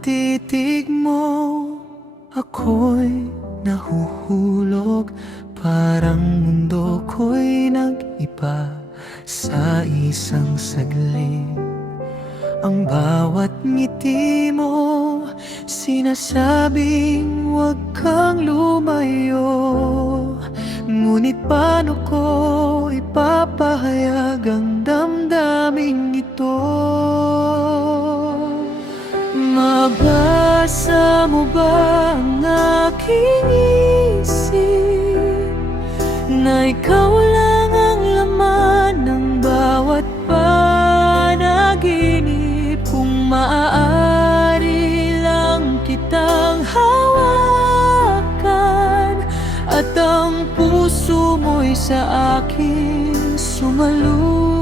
titig mo, ako'y nahuhulog. Parang mundo ko'y nag-iba sa isang saglit. Ang bawat ngiti mo, sinasabing huwag kang lumayo. Ngunit paano ko ipapahayag ang damdaming ito? Mabasa mo ba ang aking isip, na ikaw lang ang laman ng bawat panaginip? Kung maaari lang kitang hawakan, at ang puso mo'y sa akin sumalubong.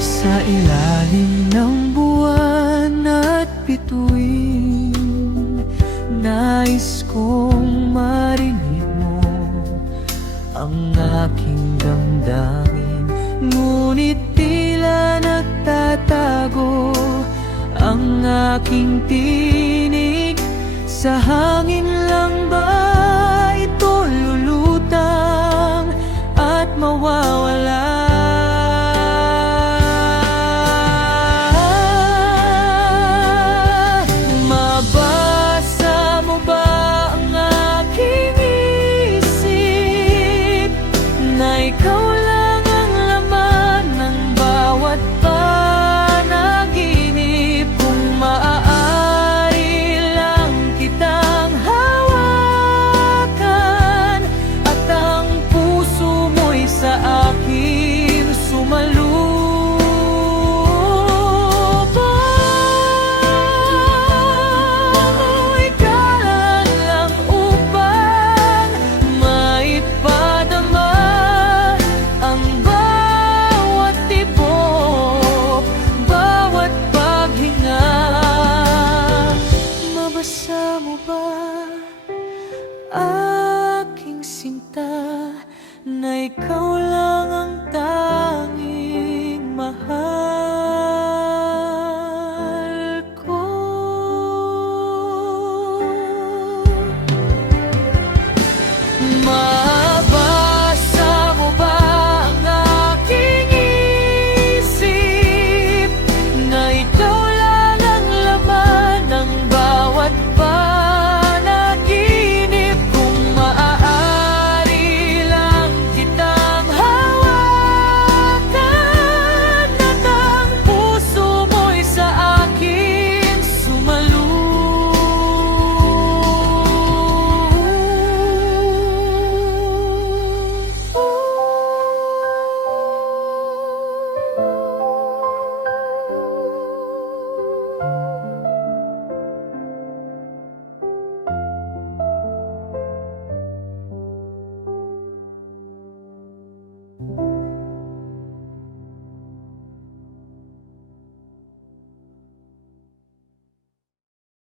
Sa ilalim ng buwan at bituin, nais kong marinig mo ang aking damdamin. Ngunit tila nagtatago ang aking tinig sa hangin.